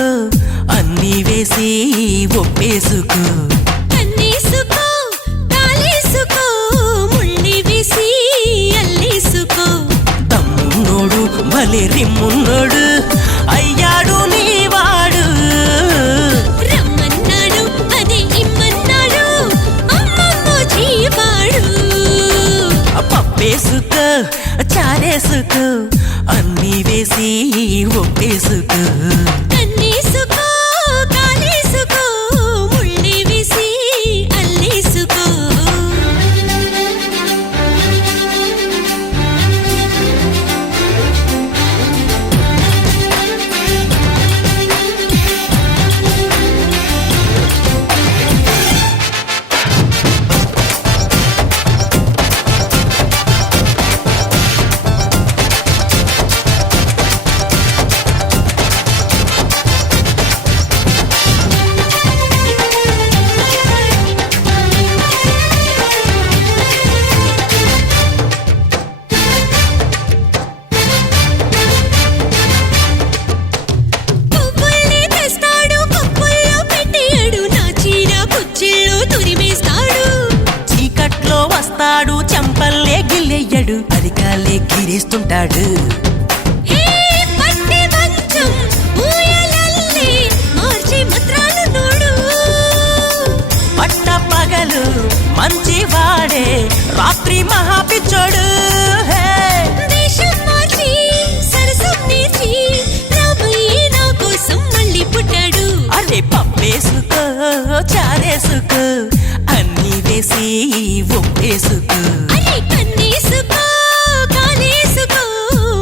కాలేసుకో అన్నీ వేసి ఒప్పేసుకో కన్నేసుకో కాలేసుకో ముళ్ళి వేసి అల్లేసుకో తమ్మున్నోడు భలే రిమ్మున్నోడు అయ్యాడు నీవాడు రమ్మన్నాడు అదే ఇమ్మన్నాడు అమ్మమ్మో జీవాడు పప్పేసుకో చారేసుకో అన్నీ వేసి ఒప్పేసుకో కన్నేసుకో కాలేసుకో ముళ్ళి వేసి అల్లేసుకో పువ్వుల్ని తెస్తాడు కప్పుల్లో పెట్టేయడు నా చీర కుచ్చిళ్ళు తురిమేస్తాడు చీకట్లో వస్తాడు చెంపల్లే గిల్లెయ్యడు అరికాలే గిరిస్తుంటాడు హే పట్టి మంచం ఊయలల్లే మార్చి మంత్రాలు నోడు పట్ట పగలు మంచివాడే రాత్రి మహాపిచ్చోడు హే దేశం మార్చి సరసం నేర్చి రామయ్య నా కోసం మళ్ళీ పుట్టాడు అరే పప్పేసుకో చారేసుకో అన్నీ వేసి ఒప్పేసుకో అరే కన్నేసుకో కాలేసుకో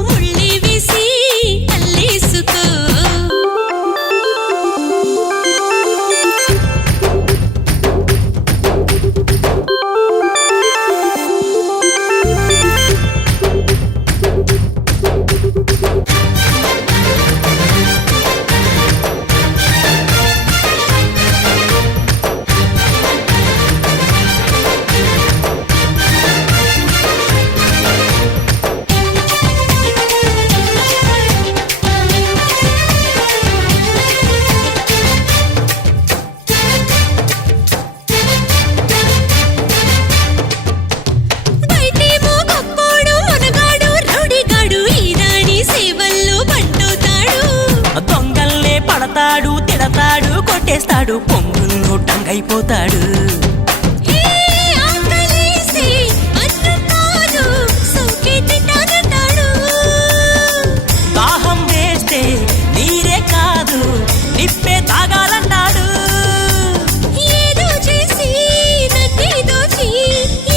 ముళ్ళి వేసి అల్లేసుకో బయటేమో గొప్పోడు మునగాడు రౌడీగాడు ఈ రాణి సేవల్లో బంటవుతాడు దొంగల్లే పడతాడు తిడతాడు కొట్టేస్తాడు పొంగుల్లో టంగైపోతాడు హే ఆకలేసి అన్నం కాదు సోకే తింటానంటాడు దాహం వేస్తే నీరే కాదు నిప్పే తాగాలంటాడు ఏదో చేసి నన్నే దోచి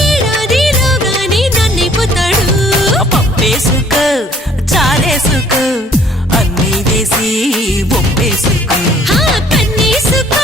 ఏడాదిలోగానే నన్నైపోతాడు పప్పేసుకో చారేసుకో అన్నీ వేసి ఒప్పేసుకో కన్నేసుకో